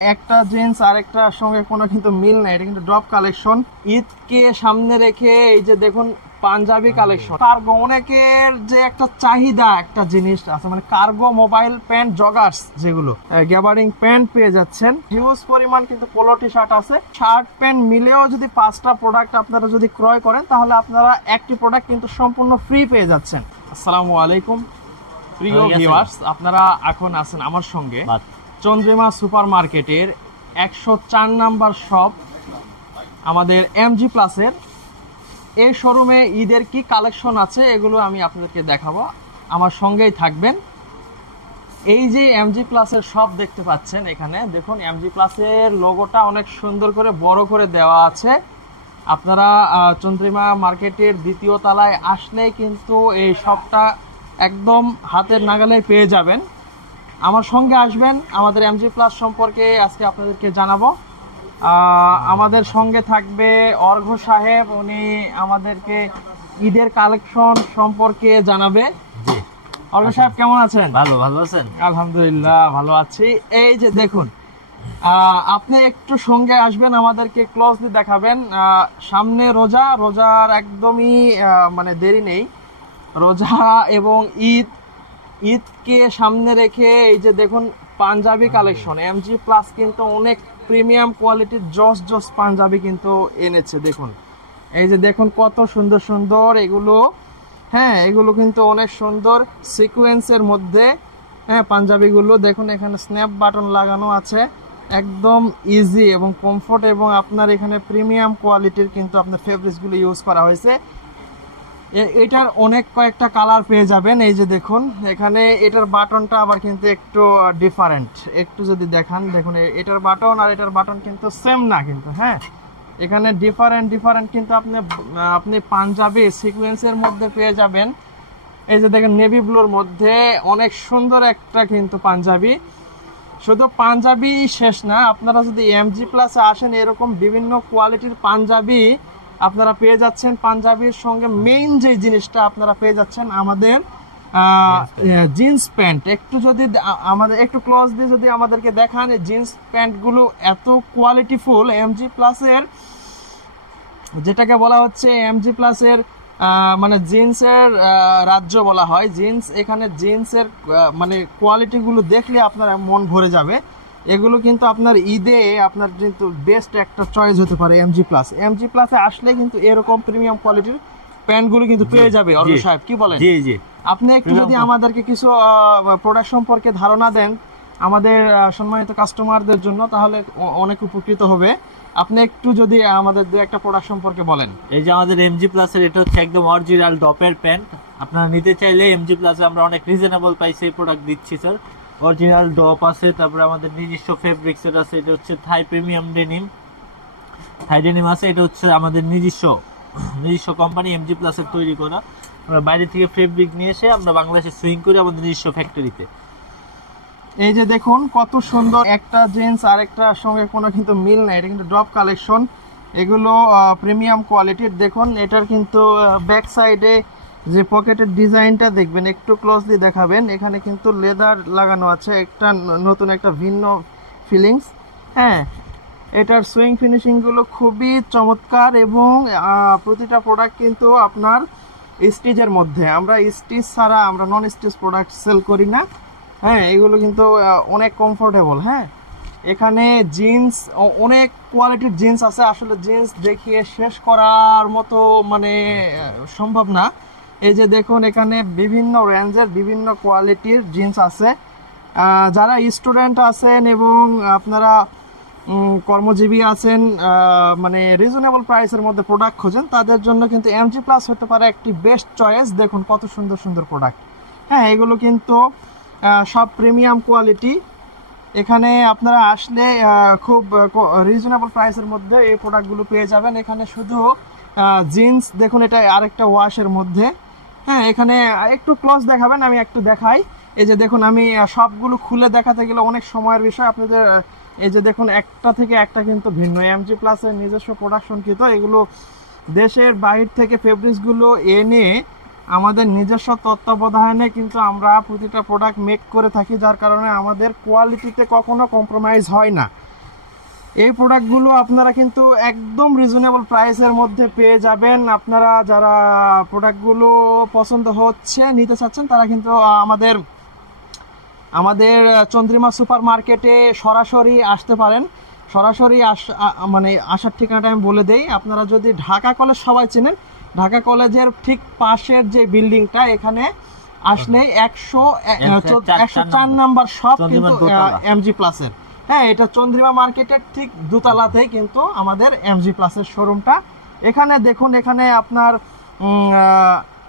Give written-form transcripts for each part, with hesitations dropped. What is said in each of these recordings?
একটা জিন্স আরেকটার সঙ্গে কোনো কিন্তু মিল নাই, এটা কিন্তু ড্রপ কালেকশন। ঈদকে সামনে রেখে এই যে দেখুন পাঞ্জাবি কালেকশন, কার্গো অনেকের যে একটা চাহিদা, একটা জিনিস আছে মানে কার্গো মোবাইল প্যান্ট জগার্স, যেগুলো গ্যাবারিং প্যান্ট পেয়ে যাচ্ছেন। হিউজ পরিমাণ কিন্তু পোলো টি শার্ট আছে। শার্ট প্যান্ট মিলেও যদি 5টা প্রোডাক্ট আপনারা যদি ক্রয় করেন তাহলে আপনারা একটি প্রোডাক্ট কিন্তু সম্পূর্ণ ফ্রি পেয়ে যাচ্ছেন। আসসালামু আলাইকুম প্রিয় ভিউয়ার্স, আপনারা এখন আছেন আমার সঙ্গে চন্দ্রিমা সুপার মার্কেটের 104 নাম্বার শপ, আমাদের এমজি প্লাসের। এই শোরুমে ঈদের কি কালেকশন আছে এগুলো আমি আপনাদেরকে দেখাবো, আমার সঙ্গেই থাকবেন। এই যে এমজি প্লাসের শপ দেখতে পাচ্ছেন, এখানে দেখুন এমজি প্লাসের লোগোটা অনেক সুন্দর করে বড় করে দেওয়া আছে। আপনারা চন্দ্রিমা মার্কেটের 2য় তলায় আসলেই কিন্তু এই শপটা একদম হাতের নাগালে পেয়ে যাবেন। আমার সঙ্গে আসবেন, আমাদের এমজি প্লাস সম্পর্কে আজকে আপনাদেরকে জানাবো। আমাদের সঙ্গে থাকবে অর্ঘ্য সাহেব, উনি আমাদেরকে ঈদের কালেকশন সম্পর্কে জানাবে। অর্ঘ্য সাহেব কেমন আছেন? ভালো আছেন? আলহামদুলিল্লাহ ভালো আছি। এই যে দেখুন, আপনি একটু সঙ্গে আসবেন, আমাদেরকে ক্লোজলি দেখাবেন। সামনে রোজার একদমই মানে দেরি নেই। রোজা এবং ঈদকে সামনে রেখে এই যে দেখুন পাঞ্জাবি কালেকশন, এমজি প্লাস কিন্তু অনেক প্রিমিয়াম কোয়ালিটির জস পাঞ্জাবি কিন্তু এনেছে। দেখুন এই যে দেখুন কত সুন্দর সুন্দর এগুলো। হ্যাঁ, এগুলো কিন্তু অনেক সুন্দর সিকোয়েন্সের মধ্যে। হ্যাঁ, পাঞ্জাবিগুলো দেখুন এখানে স্ন্যাপ বাটন লাগানো আছে, একদম ইজি এবং কমফোর্ট, এবং আপনার এখানে প্রিমিয়াম কোয়ালিটির কিন্তু আপনার ফেব্রিক্সগুলো ইউজ করা হয়েছে। এটার অনেক কয়েকটা কালার পেয়ে যাবেন। এই যে দেখুন এখানে এটার বাটনটা আবার কিন্তু একটু ডিফারেন্ট, একটু যদি দেখান, দেখুন এটার বাটন আর এটার বাটন কিন্তু সেম না কিন্তু। হ্যাঁ, এখানে ডিফারেন্ট কিন্তু আপনি পাঞ্জাবি সিকোয়েন্সের মধ্যে পেয়ে যাবেন। এই যে দেখেন নেভি ব্লুর মধ্যে অনেক সুন্দর একটা কিন্তু পাঞ্জাবি। শুধু পাঞ্জাবি শেষ না, আপনারা যদি এমজি প্লাসে আসেন এরকম বিভিন্ন কোয়ালিটির পাঞ্জাবি আপনারা পেয়ে যাচ্ছেন। পাঞ্জাবির সঙ্গে মেইন যে জিনিসটা আপনারা পেয়ে যাচ্ছেন আমাদের জিন্স প্যান্ট। একটু যদি আমাদের একটু ক্লোজ দিয়ে যদি আমাদেরকে দেখান, জিন্স প্যান্টগুলো এত কোয়ালিটিফুল। এমজি প্লাসের যেটাকে বলা হচ্ছে এমজি প্লাসের মানে জিন্সের রাজ্য বলা হয়। জিন্স, এখানে জিন্সের মানে কোয়ালিটিগুলো দেখলে আপনার মন ভরে যাবে। এগুলো কিন্তু আপনার ঈদে আপনার কিন্তু বেস্ট একটা চয়েস হতে পারে এমজি প্লাসে আসলে কিন্তু এরকম প্রিমিয়াম কোয়ালিটির প্যান্টগুলো কিন্তু পেয়ে যাবে। অর্ঘ্য সাহেব কি বলেন? জি জি, আপনি একটু যদি আমাদেরকে কিছু প্রোডাক্ট সম্পর্কে ধারণা দেন আমাদের সম্মানিত কাস্টমারদের জন্য, তাহলে অনেক উপকৃত হবে। আপনি একটু যদি আমাদের দু একটা প্রোডাক্ট সম্পর্কে বলেন। এই যে আমাদের এমজি প্লাসের এটা হচ্ছে একদম অরিজিনাল ডপের প্যান্ট। আপনারা নিতে চাইলে এমজি প্লাসে আমরা অনেক রিজনেবল প্রাইসে এই প্রোডাক্ট দিচ্ছি স্যার। অরিজিনাল ডপ আছে, তারপরে আমাদের নিজস্ব ফেব্রিক্সের আছে। এটা হচ্ছে থাই প্রিমিয়াম ডেনিম, থাই ডেনিম আছে। এটা হচ্ছে আমাদের নিজস্ব কোম্পানি এমজি প্লাসের তৈরি করা। আমরা বাইরে থেকে ফেব্রিক নিয়ে এসে আমরা বাংলাদেশে সুইং করি আমাদের নিজস্ব ফ্যাক্টরিতে। এই যে দেখুন কত সুন্দর, একটা জিন্স আরেকটার সঙ্গে কোনো কিন্তু মিল নাই, এটা কিন্তু ড্রপ কালেকশন। এগুলো প্রিমিয়াম কোয়ালিটির। দেখুন এটার কিন্তু ব্যাক সাইডে যে পকেটের ডিজাইনটা দেখবেন, একটু ক্লোজলি দেখাবেন। এখানে কিন্তু লেদার লাগানো আছে, একটা নতুন একটা ভিন্ন ফিলিংস। হ্যাঁ, এটার সুইং ফিনিশিংগুলো খুবই চমৎকার, এবং প্রতিটা প্রোডাক্ট কিন্তু আপনার স্টিচের মধ্যে। আমরা স্টিচ ছাড়া আমরা নন স্টিচ প্রোডাক্ট সেল করি না। হ্যাঁ, এগুলো কিন্তু অনেক কমফোর্টেবল। হ্যাঁ, এখানে জিন্স অনেক কোয়ালিটির জিন্স আছে। আসলে জিন্স দেখিয়ে শেষ করার মতো মানে সম্ভব না। এই যে দেখুন এখানে বিভিন্ন রেঞ্জের বিভিন্ন কোয়ালিটির জিন্স আছে। যারা স্টুডেন্ট আছেন এবং আপনারা কর্মজীবী আছেন, মানে রিজনেবল প্রাইসের মধ্যে প্রোডাক্ট খোঁজেন, তাদের জন্য কিন্তু এমজি প্লাস হতে পারে একটি বেস্ট চয়েস। দেখুন কত সুন্দর সুন্দর প্রোডাক্ট। হ্যাঁ, এগুলো কিন্তু সব প্রিমিয়াম কোয়ালিটি। এখানে আপনারা আসলে খুব রিজনেবল প্রাইসের মধ্যে এই প্রোডাক্টগুলো পেয়ে যাবেন। এখানে শুধু জিন্স দেখুন, এটা আরেকটা ওয়াশের মধ্যে। হ্যাঁ, এখানে একটু ক্লোজ দেখাবেন, আমি একটু দেখাই। এই যে দেখুন, আমি সবগুলো খুলে দেখাতে গেলে অনেক সময়ের বিষয় আপনাদের। এই যে দেখুন একটা থেকে একটা কিন্তু ভিন্ন। এমজি প্লাসের নিজস্ব প্রোডাকশন কিন্তু এগুলো দেশের বাইরে থেকে ফেব্রিক্সগুলো এনে আমাদের নিজস্ব তত্ত্বাবধানে কিন্তু আমরা প্রতিটা প্রোডাক্ট মেক করে থাকি, যার কারণে আমাদের কোয়ালিটিতে কখনো কম্প্রোমাইজ হয় না। এই প্রোডাক্টগুলো আপনারা কিন্তু একদম রিজনেবল প্রাইসের মধ্যে পেয়ে যাবেন। আপনারা যারা প্রোডাক্টগুলো পছন্দ হচ্ছে নিতে চাচ্ছেন তারা কিন্তু আমাদের চন্দ্রিমা সুপার মার্কেটে সরাসরি আসতে পারেন। সরাসরি মানে আসার ঠিকানাটা আমি বলে দেই। আপনারা যদি ঢাকা কলেজ সবাই চেনেন, ঢাকা কলেজের ঠিক পাশের যে বিল্ডিংটা, এখানে আসলে 104 নাম্বার শপ কিন্তু এমজি প্লাসের। হ্যাঁ, এটা চন্দ্রিমা মার্কেটের ঠিক দোতলাতেই কিন্তু আমাদের এমজি প্লাসের শোরুমটা। এখানে দেখুন, এখানে আপনার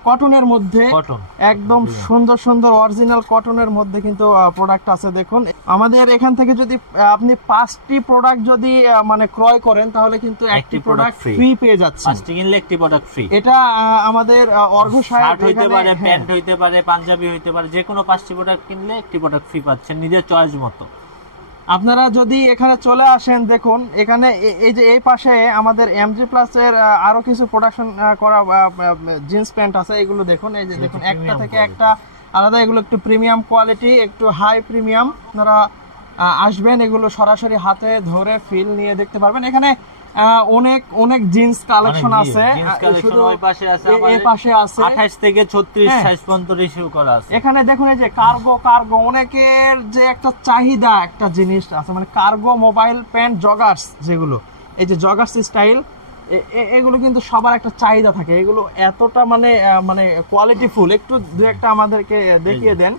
কটনের মধ্যে একদম সুন্দর সুন্দর অরিজিনাল কটনের মধ্যে কিন্তু প্রোডাক্ট আছে। দেখুন, আমাদের এখান থেকে যদি আপনি 5টি প্রোডাক্ট যদি মানে ক্রয় করেন তাহলে কিন্তু একটি প্রোডাক্ট ফ্রি পেয়ে যাচ্ছে। 5টি কিনলে একটি প্রোডাক্ট ফ্রি। এটা আমাদের অর্ঘ সাহেব হইতে পারে, প্যান্ট হইতে পারে, পাঞ্জাবি হইতে পারে, যে কোনো 5টি প্রোডাক্ট কিনলে একটি প্রোডাক্ট ফ্রি পাচ্ছেন নিজের চয়েস মতো। আপনারা যদি এখানে চলে আসেন, দেখুন এখানে এই যে এই পাশে আমাদের এমজি প্লাসের আরো কিছু প্রোডাকশন করা জিন্স প্যান্ট আছে। এগুলো দেখুন, এই যে দেখুন একটা থেকে একটা আলাদা, এগুলো একটু প্রিমিয়াম কোয়ালিটি, একটু হাই প্রিমিয়াম। আপনারা আসবেন, এগুলো সরাসরি হাতে ধরে ফিল নিয়ে দেখতে পারবেন। এখানে অনেক অনেক জিন্স কালেকশন আছে, শুধু এই পাশে আছে 28 থেকে 36 সাইজ পর্যন্ত রেশিও করা আছে। এখানে দেখুন এই যে কার্গো অনেকের যে একটা চাহিদা একটা জিনিস আছে, মানে কার্গো মোবাইল প্যান্ট জগার্স, যেগুলো এই যে জগার্স স্টাইল, এগুলো কিন্তু সবার একটা চাহিদা থাকে। এগুলো এতটা মানে কোয়ালিটি ফুল। একটু দু একটা আমাদেরকে দেখিয়ে দেন।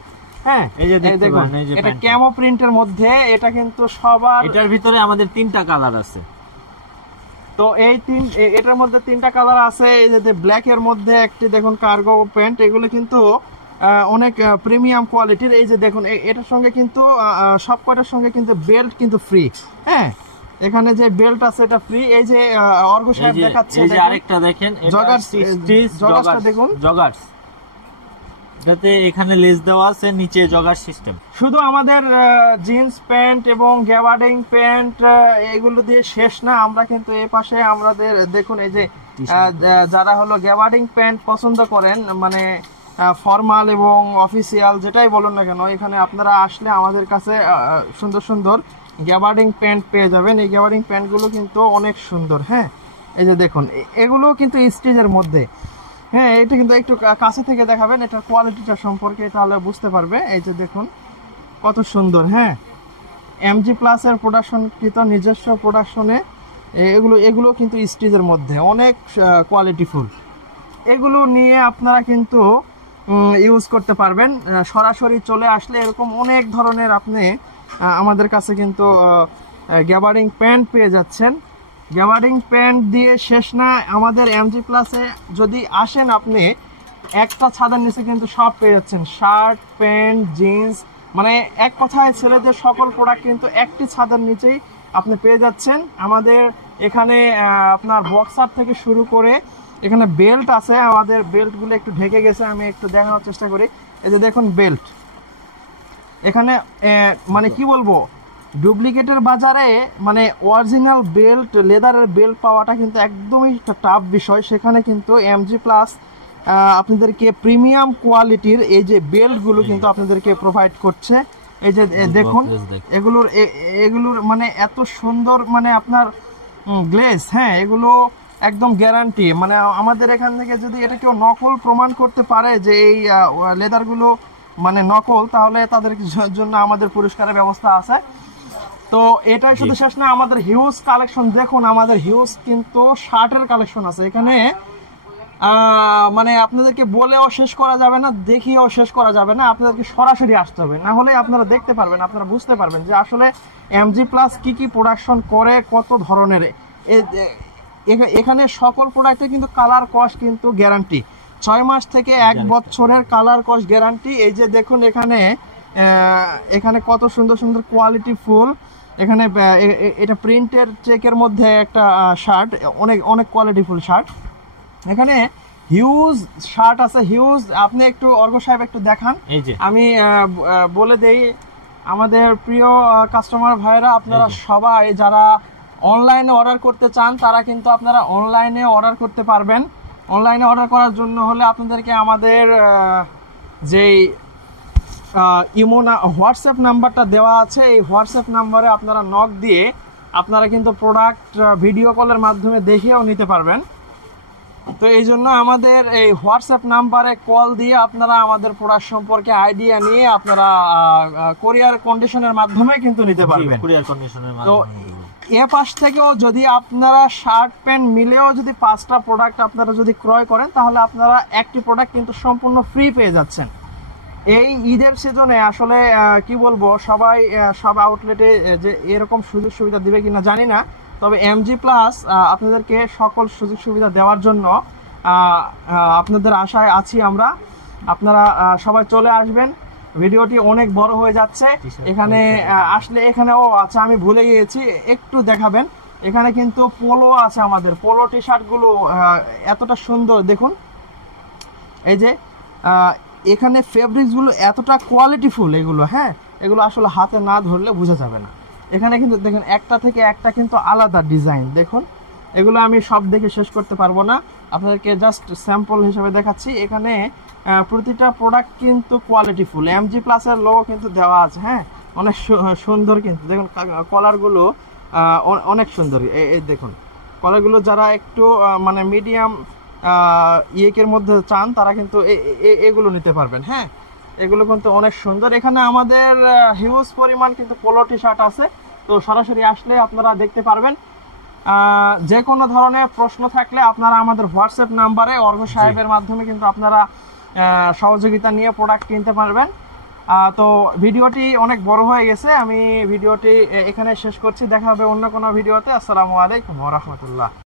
হ্যাঁ, এই যে দেখুন, এটা ক্যামো প্রিন্টের মধ্যে, এটা কিন্তু সবার, এটার ভিতরে আমাদের 3টা কালার আছে। তো এটার মধ্যে 3টা কালার আছে। এই যে ব্ল্যাক এর মধ্যে একটি দেখুন কার্গো প্যান্ট, এগুলো কিন্তু অনেক প্রিমিয়াম কোয়ালিটির। এই যে দেখুন, এটার সঙ্গে কিন্তু সবকটার সঙ্গে কিন্তু বেল্ট কিন্তু ফ্রি। হ্যাঁ, এখানে যে বেল্ট আছে এটা ফ্রি। এই যে অর্ঘ সাহেব দেখাচ্ছে, এই যে আরেকটা দেখেন, জগার্সটা দেখুন, জগার্স, যাতে এখানে লেস দেওয়া আছে, নিচে জগার সিস্টেম। শুধু আমাদের জিন্স প্যান্ট এবং গ্যাবার্ডিং প্যান্ট এগুলো দিয়ে শেষ না, আমরা কিন্তু এই পাশে আমাদের দেখুন এই যে যারা হলো গ্যাবার্ডিং প্যান্ট পছন্দ করেন, মানে ফর্মাল এবং অফিসিয়াল যেটাই বলুন না কেন, এখানে আপনারা আসলে আমাদের কাছে সুন্দর সুন্দর গ্যাবার্ডিং প্যান্ট পেয়ে যাবেন। এই গ্যাবার্ডিং প্যান্টগুলো কিন্তু অনেক সুন্দর। হ্যাঁ, এই যে দেখুন, এগুলো কিন্তু স্টিচের মধ্যে। হ্যাঁ, এটা কিন্তু একটু কাছে থেকে দেখাবেন এটার কোয়ালিটিটা সম্পর্কে, তাহলে বুঝতে পারবে। এই যে দেখুন কত সুন্দর। হ্যাঁ, এমজি প্লাসের প্রোডাকশনকৃত নিজস্ব প্রোডাকশনে এগুলো কিন্তু স্টিচের মধ্যে অনেক কোয়ালিটিফুল। এগুলো নিয়ে আপনারা কিন্তু ইউজ করতে পারবেন। সরাসরি চলে আসলে এরকম অনেক ধরনের আপনি আমাদের কাছে কিন্তু গ্যাবার্ডিং প্যান্ট পেয়ে যাচ্ছেন। গ্যাবার্ডিং প্যান্ট দিয়ে শেষ না, আমাদের এমজি প্লাসে যদি আসেন আপনি একটা ছাদের নিচে কিন্তু সব পেয়ে যাচ্ছেন, শার্ট, প্যান্ট, জিন্স, মানে এক কথায় ছেলেদের সকল প্রোডাক্ট কিন্তু একটি ছাদের নিচেই আপনি পেয়ে যাচ্ছেন। আমাদের এখানে আপনার বক্সার থেকে শুরু করে এখানে বেল্ট আছে। আমাদের বেল্টগুলো একটু ঢেকে গেছে, আমি একটু দেখানোর চেষ্টা করি। এই যে দেখুন বেল্ট, এখানে মানে কি বলবো, ডুপ্লিকেটের বাজারে মানে অরিজিনাল বেল্ট, লেদারের বেল্ট পাওয়াটা কিন্তু একদমই একটা টাফ বিষয়। সেখানে কিন্তু এমজি প্লাস আপনাদেরকে প্রিমিয়াম কোয়ালিটির এই যে বেল্টগুলো কিন্তু আপনাদেরকে প্রোভাইড করছে। এই যে দেখুন, এগুলোর মানে এত সুন্দর, মানে আপনার গ্লেজ। হ্যাঁ, এগুলো একদম গ্যারান্টি। মানে আমাদের এখান থেকে যদি এটা কেউ নকল প্রমাণ করতে পারে যে এই লেদারগুলো মানে নকল, তাহলে তাদের জন্য আমাদের পুরস্কারের ব্যবস্থা আছে। তো এটাই শুধু শেষ না, আমাদের হিউজ কালেকশন দেখুন, আমাদের হিউজ কিন্তু শার্টের কালেকশন আছে এখানে। মানে আপনাদেরকে বলেও শেষ করা যাবে না, দেখিয়েও শেষ করা যাবে না, আপনাদেরকে সরাসরি আসতে হবে, না হলে আপনারা দেখতে পারবেন, আপনারা বুঝতে পারবেন যে আসলে এমজি প্লাস কি প্রোডাকশন করে, কত ধরনের। এখানে সকল প্রোডাক্টে কিন্তু কালার কস্ট কিন্তু গ্যারান্টি, 6 মাস থেকে 1 বছরের কালার কস্ট গ্যারান্টি। এই যে দেখুন এখানে কত সুন্দর সুন্দর কোয়ালিটি ফুল। এখানে এটা প্রিন্টের চেকের মধ্যে একটা শার্ট, অনেক কোয়ালিটি ফুল শার্ট। এখানে হিউজ শার্ট আছে, হিউজ। আপনি একটু অর্ঘ সাহেব একটু দেখান, আমি বলে দেই আমাদের প্রিয় কাস্টমার ভাইরা, আপনারা সবাই যারা অনলাইনে অর্ডার করতে চান তারা কিন্তু আপনারা অনলাইনে অর্ডার করতে পারবেন। অনলাইনে অর্ডার করার জন্য হলে আপনাদেরকে আমাদের যেই হোয়াটসঅ্যাপ নাম্বারটা দেওয়া আছে, এই হোয়াটসঅ্যাপ নাম্বারে আপনারা নক দিয়ে আপনারা কিন্তু প্রোডাক্ট ভিডিও কলের মাধ্যমে দেখেও নিতে পারবেন। তো এই জন্য আমাদের এই হোয়াটসঅ্যাপ নাম্বারে কল দিয়ে আপনারা আমাদের প্রোডাক্ট সম্পর্কে আইডিয়া নিয়ে আপনারা কোরিয়ার কন্ডিশনের মাধ্যমে কিন্তু নিতে পারবেন। কুরিয়ার কন্ডিশনের তো এ পাশ থেকেও যদি আপনারা শার্ট প্যান্ট মিলেও যদি 5টা প্রোডাক্ট আপনারা যদি ক্রয় করেন, তাহলে আপনারা একটি প্রোডাক্ট কিন্তু সম্পূর্ণ ফ্রি পেয়ে যাচ্ছেন। এই ঈদের সিজনে আসলে কি বলবো, সব আউটলেটে যে এরকম সুযোগ সুবিধা দিবে কিনা জানি না, তবে এমজি প্লাস আপনাদেরকে সকল সুযোগ সুবিধা দেওয়ার জন্য আপনাদের আশায় আছি আমরা। আপনারা সবাই চলে আসবেন। ভিডিওটি অনেক বড় হয়ে যাচ্ছে। এখানে আসলে এখানেও আচ্ছা আমি ভুলে গিয়েছি, একটু দেখাবেন। এখানে কিন্তু পোলো আছে, আমাদের পোলো টি শার্টগুলো এতটা সুন্দর দেখুন। এই যে এখানে ফেব্রিক্সগুলো এতটা কোয়ালিটিফুল, এগুলো হ্যাঁ, এগুলো আসলে হাতে না ধরলে বোঝা যাবে না। এখানে কিন্তু দেখুন একটা থেকে একটা কিন্তু আলাদা ডিজাইন দেখুন। এগুলো আমি সব দেখে শেষ করতে পারবো না, আপনাদেরকে জাস্ট স্যাম্পল হিসেবে দেখাচ্ছি। এখানে প্রতিটা প্রোডাক্ট কিন্তু কোয়ালিটিফুল, এমজি প্লাসের লোগো কিন্তু দেওয়া আছে। হ্যাঁ, অনেক সুন্দর কিন্তু দেখুন কলারগুলো অনেক সুন্দর। এই দেখুন কলারগুলো, যারা একটু মানে মিডিয়াম ইয়েকের মধ্যে চান তারা কিন্তু এগুলো নিতে পারবেন। হ্যাঁ, এগুলো কিন্তু অনেক সুন্দর। এখানে আমাদের হিউজ পরিমাণ কিন্তু পোলো টি শার্ট আছে, তো সরাসরি আসলে আপনারা দেখতে পারবেন। যে কোনো ধরনের প্রশ্ন থাকলে আপনারা আমাদের হোয়াটসঅ্যাপ নাম্বারে অর্ঘ সাহেবের মাধ্যমে কিন্তু আপনারা সহযোগিতা নিয়ে প্রোডাক্ট কিনতে পারবেন। তো ভিডিওটি অনেক বড় হয়ে গেছে, আমি ভিডিওটি এখানে শেষ করছি। দেখা হবে অন্য কোনো ভিডিওতে। আসসালামু আলাইকুম ওয়া রাহমাতুল্লাহ।